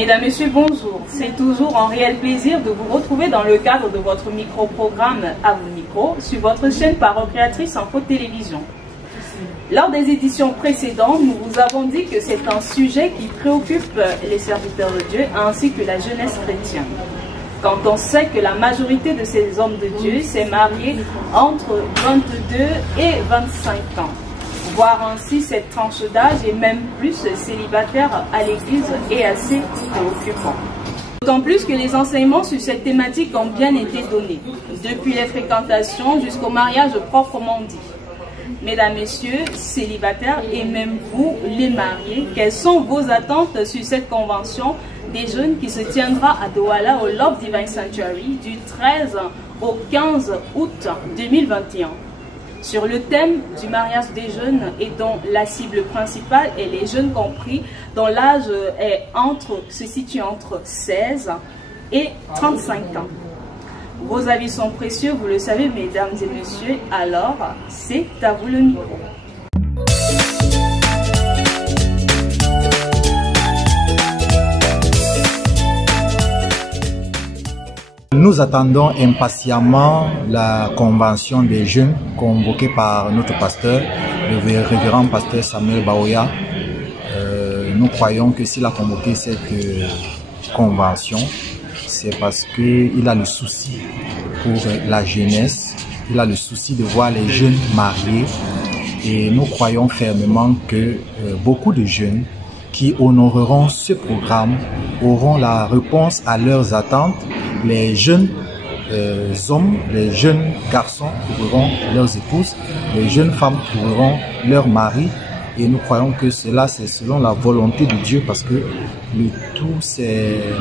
Mesdames, Messieurs, bonjour. C'est toujours un réel plaisir de vous retrouver dans le cadre de votre micro-programme À vous micro sur votre chaîne Parole-Créatrice Info Télévision. Lors des éditions précédentes, nous vous avons dit que c'est un sujet qui préoccupe les serviteurs de Dieu ainsi que la jeunesse chrétienne. Quand on sait que la majorité de ces hommes de Dieu s'est mariée entre 22 et 25 ans, voir ainsi cette tranche d'âge et même plus célibataire à l'église est assez préoccupant. D'autant plus que les enseignements sur cette thématique ont bien été donnés, depuis les fréquentations jusqu'au mariage proprement dit. Mesdames, Messieurs, célibataires et même vous, les mariés, quelles sont vos attentes sur cette convention des jeunes qui se tiendra à Douala au Love Divine Sanctuary du 13 au 15 août 2021? Sur le thème du mariage des jeunes et dont la cible principale est les jeunes compris, dont l'âge se situe entre 16 et 35 ans. Vos avis sont précieux, vous le savez, mesdames et messieurs, alors c'est à vous le micro. Nous attendons impatiemment la convention des jeunes convoquée par notre pasteur, le révérend pasteur Samuel Baoya. Nous croyons que s'il a convoqué cette convention, c'est parce qu'il a le souci pour la jeunesse, il a le souci de voir les jeunes mariés et nous croyons fermement que beaucoup de jeunes qui honoreront ce programme auront la réponse à leurs attentes. Les jeunes hommes, les jeunes garçons trouveront leurs épouses, les jeunes femmes trouveront leurs maris et nous croyons que cela c'est selon la volonté de Dieu parce que le tout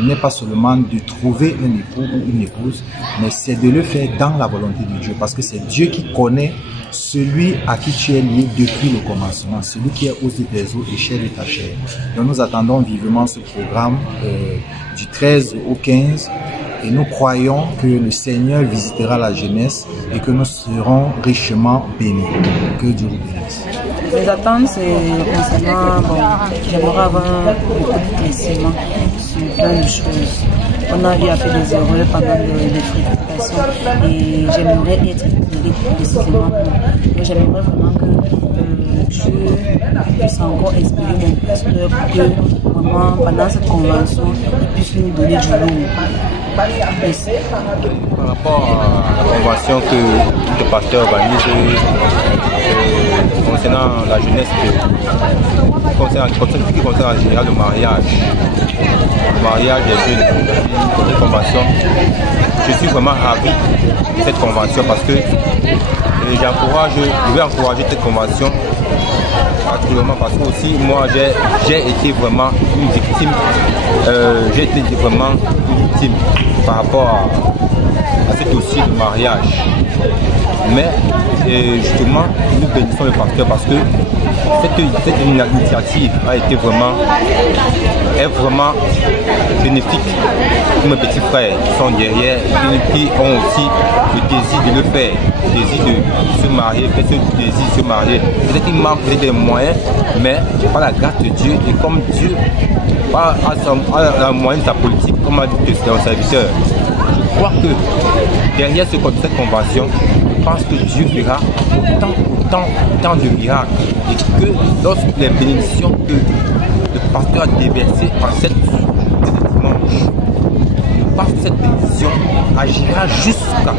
n'est pas seulement de trouver un époux ou une épouse, mais c'est de le faire dans la volonté de Dieu parce que c'est Dieu qui connaît celui à qui tu es lié depuis le commencement, celui qui est aux yeux des eaux et chair de ta chair. Donc nous attendons vivement ce programme du 13 au 15 et nous croyons que le Seigneur visitera la jeunesse et que nous serons richement bénis. Que Dieu vous bénisse. Les attentes, c'est concernant, j'aimerais avoir beaucoup de précision sur plein de choses. On a eu à faire des erreurs pendant les fréquentations et j'aimerais être éclairée précisément. J'aimerais vraiment que Dieu puisse encore exprimer mon pasteur pour que vraiment pendant cette convention, il puisse nous donner du lourd. Par rapport à la convention que le pasteur organise concernant la jeunesse, qui concerne en général le mariage des jeunes, cette convention, je suis vraiment ravi de cette convention parce que je vais encourager cette convention particulièrement parce que aussi moi j'ai été vraiment une victime, par rapport à ce dossier de mariage. Mais justement, nous bénissons le pasteur parce que cette initiative a été vraiment bénéfique pour mes petits frères qui sont derrière, qui ont aussi le désir de le faire, le désir de se marier, peut-être le désir de se marier. Peut-être qu'il manque des moyens, mais par la grâce de Dieu et comme Dieu, par la moyenne de sa politique, comme a dit son serviteur, je crois que derrière cette convention, je pense que Dieu fera autant de miracles et que lorsque les bénédictions que le pasteur a déversées en cette dimanche, par cette bénédiction agira jusqu'à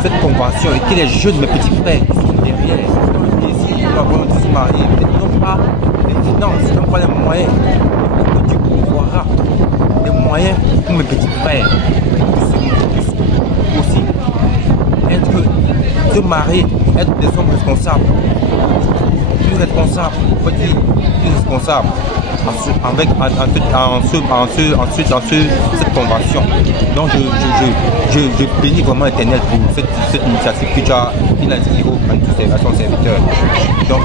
cette convention et que les jeunes, mes petits frères qui sont derrière, qui ont le désir de la volonté de se marier, peut-être non pas les finances, non pas les moyens, que Dieu pourvoira des moyens pour mes petits frères aussi se marier, être des hommes responsables, plus responsables, plus responsables cette convention. Donc je bénis vraiment l'Éternel pour cette initiative qu'il a inspirée à son serviteur. Donc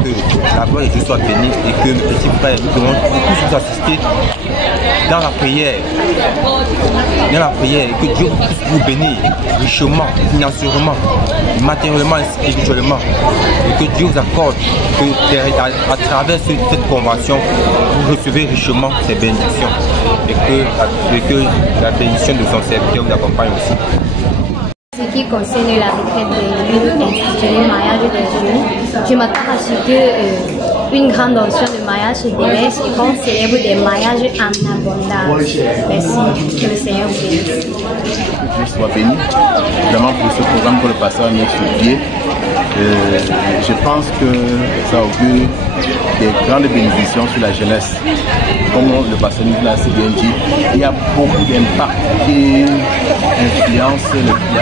la gloire de Dieu soit bénie et que mes petits frères, nous devons tous nous assister dans la prière, et que Dieu puisse vous bénir richement, financièrement, matériellement et spirituellement, et que Dieu vous accorde que à travers cette convention, vous recevez richement ces bénédictions. et que la bénédiction de son serviteur vous accompagne aussi. Ce qui concerne la retraite de l'une institutionnelle mariage des jeunes, je m'attends à ce que une grande option de mariage se déverse et qu'on célèbre des mariages en abondance. Merci, que le Seigneur vous bénisse. Que Dieu soit béni, vraiment pour ce programme que le pasteur a mis sur pied. Je pense que ça augure des grandes bénédictions sur la jeunesse. Comme le pasteur nous l'a assez bien dit, il y a beaucoup d'impact qui influencent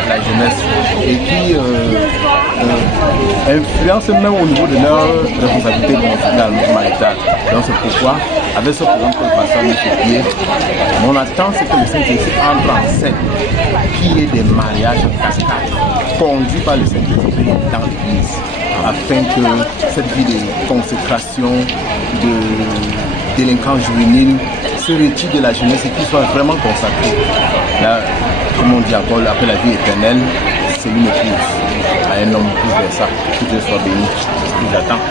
la jeunesse et qui influencent même au niveau de leur responsabilité conjugale maritale. Donc c'est pourquoi, avec ce programme que le pasteur a mis sur pied, mon attente c'est que le Saint-Esprit entre en scène, qu'il y ait des mariages cascades conduits par le Saint-Esprit dans l'Église, afin que cette vie de consécration, de délinquance juvénile se retire de la jeunesse et qu'il soit vraiment consacré. Là, comme on dit encore, après la vie éternelle, c'est une épouse à un homme plus vers ça. Que Dieu soit béni, c'est ce que j'attends.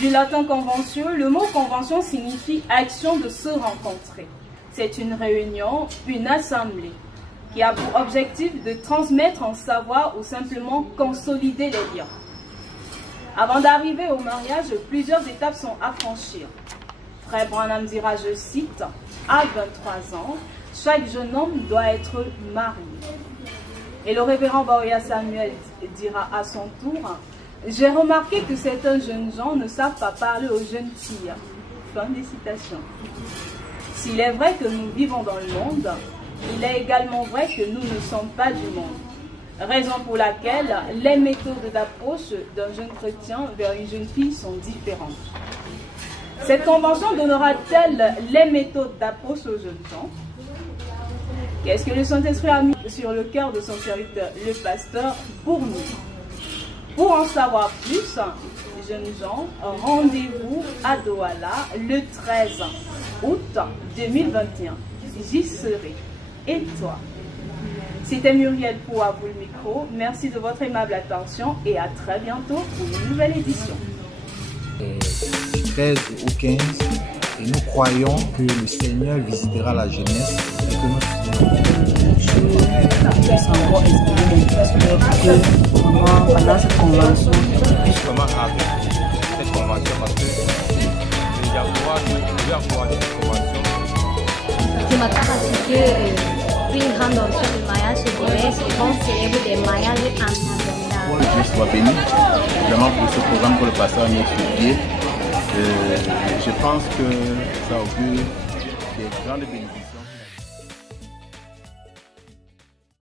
Du latin convention, le mot convention signifie action de se rencontrer. C'est une réunion, une assemblée, qui a pour objectif de transmettre un savoir ou simplement consolider les liens. Avant d'arriver au mariage, plusieurs étapes sont à franchir. Frère Branham dira, je cite, à 23 ans, chaque jeune homme doit être marié. Et le révérend Baoya Samuel dira à son tour, j'ai remarqué que certains jeunes gens ne savent pas parler aux jeunes filles. Fin des citations. S'il est vrai que nous vivons dans le monde, il est également vrai que nous ne sommes pas du monde. Raison pour laquelle les méthodes d'approche d'un jeune chrétien vers une jeune fille sont différentes. Cette convention donnera-t-elle les méthodes d'approche aux jeunes gens? Qu'est-ce que le Saint-Esprit a mis sur le cœur de son serviteur, le pasteur, pour nous? Pour en savoir plus, jeunes gens, rendez-vous à Douala le 13 août 2021. J'y serai. Et toi? C'était Muriel pour à vous le micro. Merci de votre aimable attention et à très bientôt pour une nouvelle édition. 13 au 15, et nous croyons que le Seigneur visitera la jeunesse et que nous puisse encore exprimer mon pasteur que vraiment pendant cette convention. Comment avec cette convention, parce que il y a avoir cette convention. Je m'attends à ce que une grande option de mariage se déverse et qu'on célèbre des mariages en abondance. Que Dieu soit béni, vraiment pour ce programme que le pasteur a mis sur pied. Je pense que ça augure des grandes bénédictions.